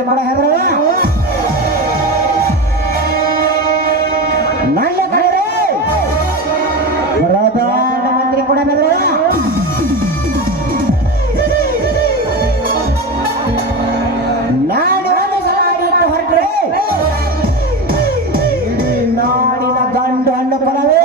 ಕೆಲಸ ಮಾಡ ನನ್ನ ಕಡೆ ಮಂತ್ರಿ ಕೂಡ ಬೆದ್ರ ನಾನು ಒಂದು ಸಲ ಹೊರಟ್ರೆ. ಇಡೀ ನಾಡಿನ ಗಂಡು ಹಣ್ಣು ಕೊಡವೇ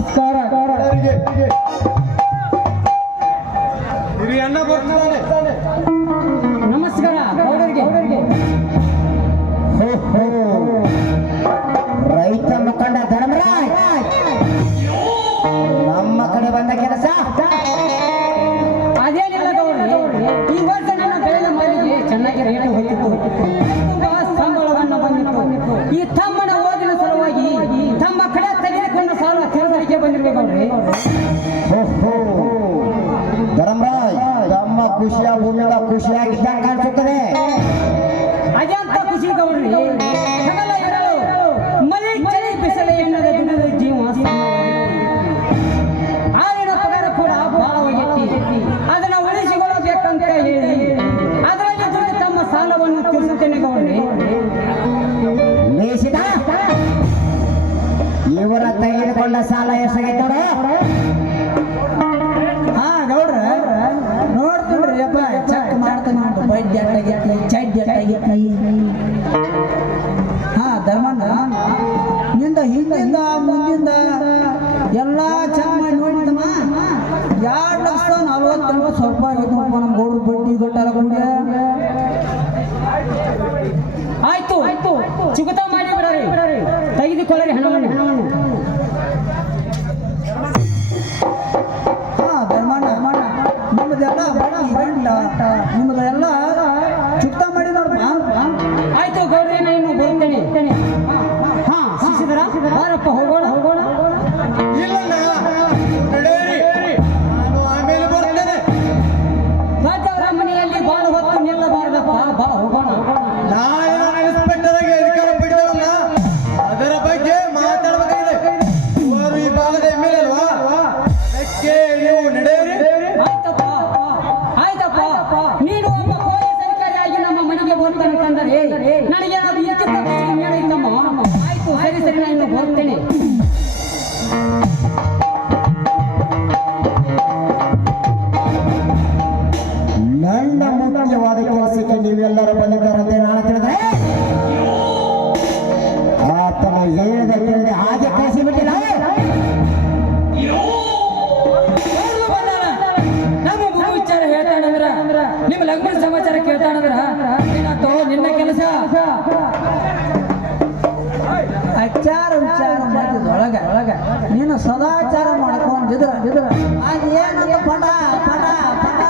ನಮಸ್ಕಾರ. ಹಿರಿಯ ಅಣ್ಣ ಬರ್ತಾನೆ ಗೌಡ್ರೆ ಹೋ, ಹೋ. ಧರ್ಮರಾಜ್ ತಮ್ಮ ಖುಷಿಯ ಖುಷಿಯಾಗಿದ್ದಂಗೆ ಕಾಣಿಸುತ್ತದೆ ಅಜಂತ ಖುಷಿ ಗೌಡ್ರಿ ಹಗಲ ಇರಲು ಮಳೆ ಚಳಿ ಬಿಸಿಲು ಎನ್ನದ ದಿನದ ಜೀವ ಸಣ್ಣವಾಗೈತಿ. ಆಳಿನ ಪಗಾರ ಕೂಡ ಅದನ್ನ ಉಳಿಸಿಕೊಳ್ಳಬೇಕಂತ ಹೇಳಿ ಅದರಲ್ಲಿ ದುಡ್ಡು ತಮ್ಮ ಸಾಲವನ್ನು ಗೌರಿ ಇವರ ತೆಗೆದುಕೊಂಡ ಸಾಲ ಎಷ್ಟಾಗೈತೆ ಮುಂದಿಂದ ಎಲ್ಲ ಚೆನ್ನಾಗಿ ಮಾಡಿ ನೋಡಿದ್ದಮ್ಮ ಎರಡು ಲಕ್ಷ ನಲ್ವತ್ತೆಂಟು ಸಾವಿರ ರೂಪಾಯಿ ಆಗೈತಪ್ಪ ನಮ್ಮ ಗೌಡ್ರ ಬಡ್ಡಿ ಗಟ್ಟಲ್ಲ ಕೂಡ ಆಯ್ತು. ಆಯ್ತು ಚಿಗುತ ಮಾಡಿ ಬಿಡ್ರಿ. ತೆಗೆದುಕೊಳ್ಳಿ ಹಣವನ್ನು. ಹಾ ಧರ್ಮಣ್ಣ ನಿಮ್ಮದೆಲ್ಲ ಬಡ್ಡಿ ಗಂಟ ಸದಾಚಾರ ಮಾಡ್ಕೊಂಡಿದ್ರ ಇದ್ರ ಅದೇನಂತ ಪಟ ಪಟ ಪಟ.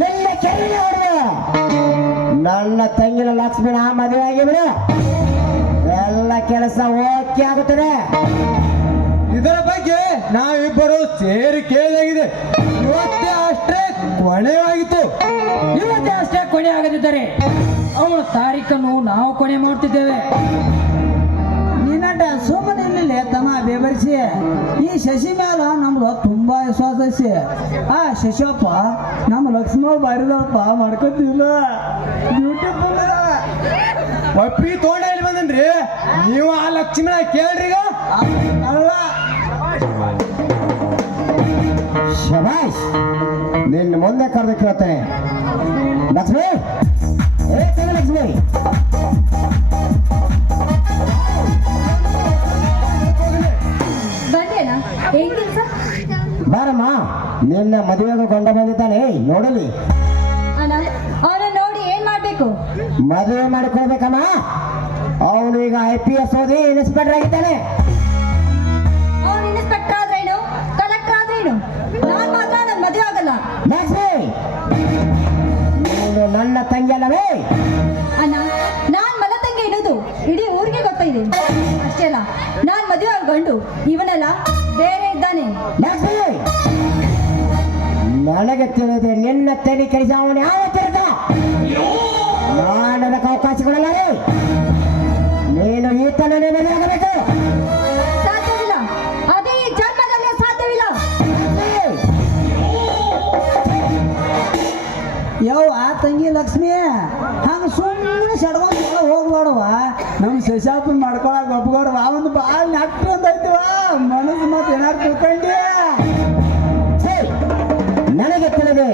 ನನ್ನ ಕೆರೆ ಹೊಡೆದ. ನನ್ನ ತಂಗಿನ ಲಕ್ಷ್ಮಣ ಮದುವೆ ಆಗಿಬಿಡು. ಎಲ್ಲ ಕೆಲಸ ಓಕೆ ಆಗುತ್ತದೆ. ಬಗ್ಗೆ ನಾವಿಬ್ಬರು ಸೇರಿ ಅಷ್ಟೇ ಕೊನೆಯಾಗಿತ್ತು ಇವತ್ತೇ ಅಷ್ಟೇ ಕೊನೆ ಆಗದಿದ್ದರೆ? ಅವಳ ತಾರೀಖನ್ನು ನಾವು ಕೊನೆ ಮಾಡ್ತಿದ್ದೇವೆ. ನೀನಟ ಸುಮ್ಮನೆ ತನ ತಮ್ಮ ಬೇಬರಿಸಿ ಈ ಶಶಿ ಮೇಲ ನಮ್ದು ತುಂಬಾ ವಿಶ್ವಾಸ ಆ ಶಶಿಯಪ್ಪ ನಮ್ಮ ಲಕ್ಷ್ಮಣ ಬಾರಿದಪ್ಪ ಮಾಡ್ಕೊತಿಲ್ಲ ಬ್ಯೂಟಿಫುಲ್ ಒಪ್ಪಿ ಇಲ್ಲಿ ಬಂದನ್ರಿ. ನೀವು ಆ ಲಕ್ಷ್ಮಣ ಕೇಳ್ರಿಗ ಅಲ್ಲ. ಶಬಾಷ್ ನಿನ್ನ ಮುಂದೆ ಕರೆದು ಕೇಳ್ತೇನೆ. ಲಕ್ಷ್ಮಿ ಏ ಲಕ್ಷ್ಮಿ ಬಾರಮ್ಮ ನಿನ್ನ ಮದುವೆಗೆ ಗಂಡ ಬಂದಿದ್ದಾನೆ ನೋಡಲಿ. ಅವನ ನೋಡಿ ಏನ್ ಮಾಡ್ಬೇಕು? ಮದುವೆ ಮಾಡ್ಕೊಳ್ಬೇಕಮ್ಮ. ಅವನು ಈಗ ಐ ಪಿ ಎಸ್ ಓದಿ ಇನ್ಸ್ಪೆಕ್ಟರ್ ಆಗಿದ್ದಾನೆ. ಆಗಲ್ಲ ಲಕ್ಷ್ಮಿ ನೀನು ನನ್ನ ತಂಗಿ ಅಲ್ಲವೇ ಅಣ್ಣ ನಾನ್ ಮಲ ತಂಗಿ ಇಡೋದು. ಇಡೀ ಊರಿಗೆ ಗೊತ್ತಿದೆ. ಅಷ್ಟೇ ಅಲ್ಲ ನಾನ್ ಮದುವೆ ಆಗೋ ಗಂಡು. ಇವನೆಲ್ಲ ಬೇರೆ ಇದ್ದಾನೆ. ಲಕ್ಷ್ಮಿ ನನಗೆ ತಿಳಿದೆ ನಿನ್ನ ತಲೆ ಕೆಲಸ ಅವನು ಯಾವ ತಿರ್ಗ ನಾನು ಅದಕ್ಕೆ ನಮ್ಮ ಮಾಡ್ಕೊಳಕ್ ಮಾಡ್ಕೊಳಕ್ ಒಪ್ಕೋರ್ವ ಒಂದು ನಟ್ಟು ಅಂತ ಐತಿವ ಮನಸ್ಸು ಮತ್ತೆ ಏನಾರು ತಿಳ್ಕೊಂಡಿ ನನಗೆ ತಿಳಿದೆ.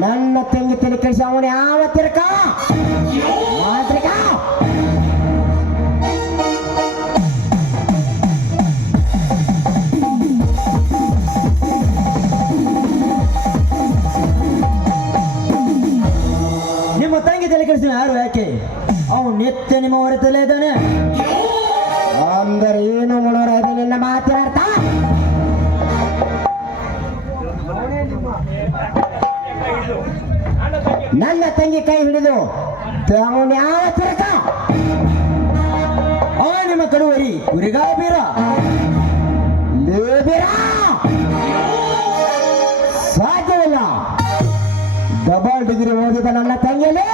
ನನ್ನ ತಂಗಿ ತಿಳಿ ಕೆಲಸ ಅವನು ಯಾವ ತಿರ್ಕ ನಿತ್ಯ ನಿಮ್ಮ ಹೊರತಲೇ ಇದ್ದಾನೆ ಅಂದರೆ ಏನು ನಿನ್ನ ಅರ್ಥ? ನನ್ನ ತಂಗಿ ಕೈ ಹಿಡಿದು ಯಾವ ತಿರ್ಕ? ಆ ನಿಮ್ಮ ಕಡುವರಿ ಕುರಿಗಾರ ಬೀರ ಲೇಬಿರ. ಸಾಧ್ಯವಿಲ್ಲ. ಡಬಲ್ ಡಿಗ್ರಿ ಓದಿದ ನನ್ನ ತಂಗಿಯಲ್ಲಿ.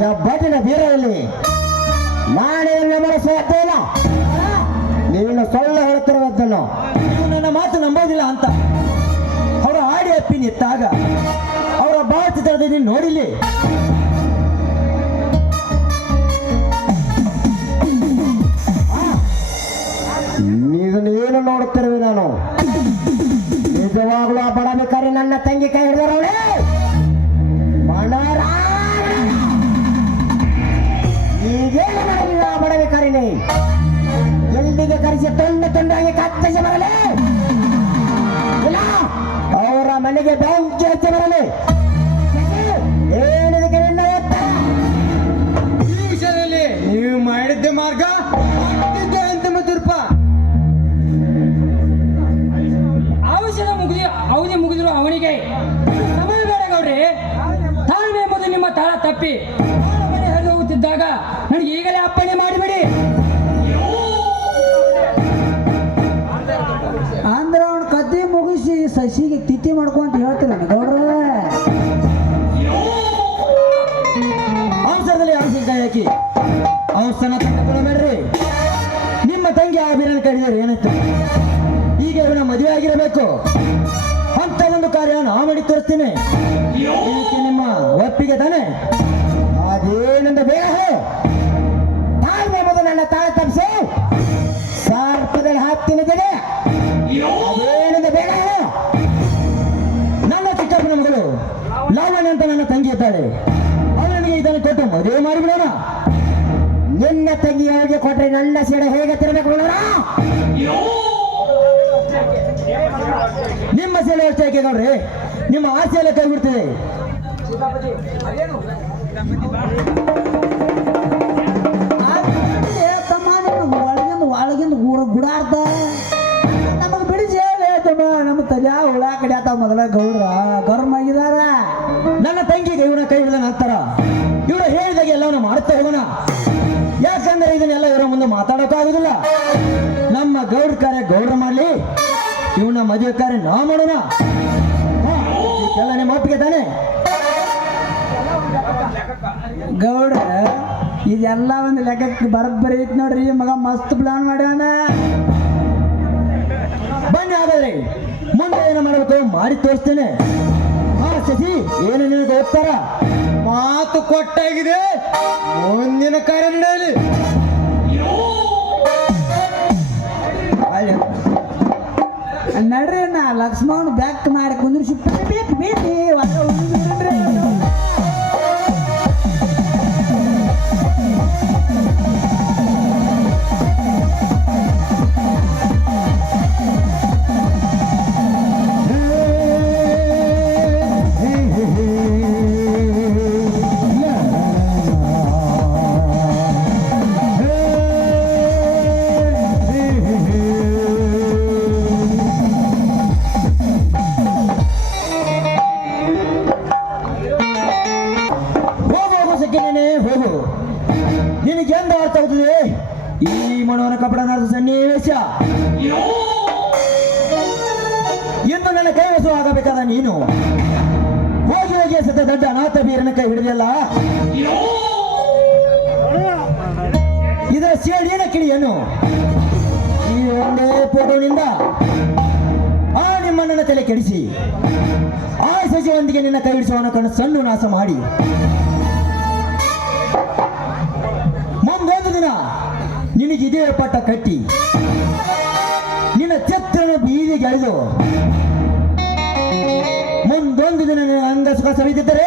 ಹೆಬ್ಬಟ್ಟಿನ ಬೀರಲ್ಲಿ ನಾನೇ ಇಲ್ಲ ನೀನು ಸೊಳ್ಳೆ ಹೇಳ್ತಿರೋದನ್ನು ನೀವು ನನ್ನ ಮಾತು ನಂಬೋದಿಲ್ಲ ಅಂತ. ಅವರ ಆಡಿ ಅಪ್ಪಿ ನಿತ್ತಾಗ ಅವರ ಭಾವಚಿತ್ರದಲ್ಲಿ ನೀನು ನೋಡಿಲಿ. ಇದನ್ನು ಏನು ನೋಡುತ್ತಿರುವೆ ನಾನು. ನಿಜವಾಗ್ಲೂ ಆ ಬಡ ನನ್ನ ತಂಗಿ ಕೈ ಹಿಡಿದವಳೆ? ಬೇಕಾರಿನಿ ಎಲ್ಲಿಗೆ ಕರೆಸಿ ಇಲ್ಲ ಅವರ ಮನೆಗೆ ಬ್ಯಾಂಕ್ ಹಚ್ಚಿ ಬರಲಿ ಏನಿದಕ್ಕೆ ನಿನ್ನ ನೀವು ಮಾಡಿದ್ದೆ ಮಾರ್ಗ ಸಸಿಗೆ ತಿಥಿ ಮಾಡ್ಕೊಂತ ಹೇಳ್ತೀರ ಗೌಡ್ರ. ಅವಸರದಲ್ಲಿ ಕೈ ಹಾಕಿ ಅವಸ್ಥಾನ ನಿಮ್ಮ ತಂಗಿ ಆ ಬೀರನ್ನು ಕಡಿದ್ರೆ ಏನಂತೆ? ಈಗ ಇವನ ಮದುವೆ ಆಗಿರಬೇಕು. ಅಂತ ಒಂದು ಕಾರ್ಯ ನಾ ಮಾಡಿ ತೋರಿಸ್ತೀನಿ. ನಿಮ್ಮ ಒಪ್ಪಿಗೆ ತಾನೆ? ಅದೇನಂದ ಬೇಗ. ತಾಳ್ಮೆ ಮೊದಲು ನನ್ನ ತಾಳೆ ತಪ್ಪಿಸಿ. ಹಾಕ್ತೀನಿ ಹತ್ತಿನಿದೆ ಇದ್ದಾಳೆ ಅವನಿಗೆ ಇದನ್ನು ಕೊಟ್ಟು ಮದುವೆ ಮಾಡಿಬಿಡೋಣ. ನಿನ್ನ ತಂಗಿ ಅವರಿಗೆ ಕೊಟ್ರೆ ನನ್ನ ಸೆಡೆ ಹೇಗೆ ತಿರಬೇಕು ನಿಮ್ಮ ಸೇಲೆ ಅಷ್ಟೇ ಯಾಕೆ ನೋಡ್ರಿ ನಿಮ್ಮ ಆಸೆಯಲ್ಲ ಕೈ ಬಿಡ್ತದೆ. ಒಳಗಿಂದ ಊರ ನಮಗೆ ಬಿಡಿಸಿ ಹೇಳಿ ನಮ್ಮ ತಲೆ ಹುಳ ಆತ ಮೊದಲ ಗೌಡ್ರ. ಹೇಳಿದಾಗ ಹೇಳೋಣ ಯಾಕಂದ್ರೆ ಇದನ್ನೆಲ್ಲ ಇವರ ಮುಂದೆ ಮಾತಾಡೋಕ್ಕಾಗುದಿಲ್ಲ ನಮ್ಮ ಗೌಡ ಕಾರ್ಯ ಗೌಡ್ರ ಮಾಡಲಿ ಇವನ ಮದುವೆ ಕಾರ್ಯ ನಾ ಮಾಡೋಣ. ಎಲ್ಲ ನಿಮ್ಮ ಒಪ್ಪಿಗೆ ತಾನೆ? ಗೌಡ ಇದೆಲ್ಲ ಒಂದು ಲೆಕ್ಕಕ್ಕೆ ಬರೀ ಐತಿ ನೋಡ್ರಿ ಮಗ ಮಸ್ತ್ ಪ್ಲಾನ್ ಮಾಡ್ಯಾನ. ಬನ್ನಿ ಹಾಗಾದ್ರೆ, ಮುಂದೆ ಏನ ಮಾಡಬೇಕು ಮಾಡಿ ತೋರಿಸ್ತೇನೆ. ಹಾ ಶಶಿ ಏನು ನಿನಗೆ ಮಾತು ಕೊಟ್ಟಾಗಿದೆ. ಮುಂದಿನ ಕಾರ್ಯ ನಡೆಯಲಿ ನಡ್ರಿ ನಾ ಲಕ್ಷ್ಮಣ್ ಬ್ಯಾಕ್ ಮಾಡಿ ಕುಂದ್ರಿಸಿ. ಬೇಕ್ ಬೇಕು ಹೋಗು ಇಂದು ಕೈ ವಸು ಆಗಬೇಕಾದ ನೀನು. ಹೋಗಿ ಹೋಗಿ ಸತ ದಡ್ಡ ಅನಾಥ ಬೀರನ ಕೈ ಹಿಡಿದಲ್ಲ ಇದರ ಸೇಡಿನ ಕಿಡಿಯನು ಈ ಒಂದೇ ಫೋಟೋನಿಂದ ಆ ನಿಮ್ಮಣ್ಣನ ತಲೆ ಕೆಡಿಸಿ, ಆ ಸಚಿವೊಂದಿಗೆ ನಿನ್ನ ಕೈ ಹಿಡಿಸುವವನ ಕಣ್ಣು ಸಣ್ಣ ನಾಶ ಮಾಡಿ. ಮುಂದೊಂದು ದಿನ ನಿನಗೆ ಇದೇ ಪಟ್ಟ ಕಟ್ಟಿ. ನಿನ್ನ ಚತ್ರನ ಬೀದಿಗೆ ಎಳೆದು ಮುಂದೊಂದು ದಿನ ಅಂಗ ಸುಖ ಸವಿದಿದ್ದರೆ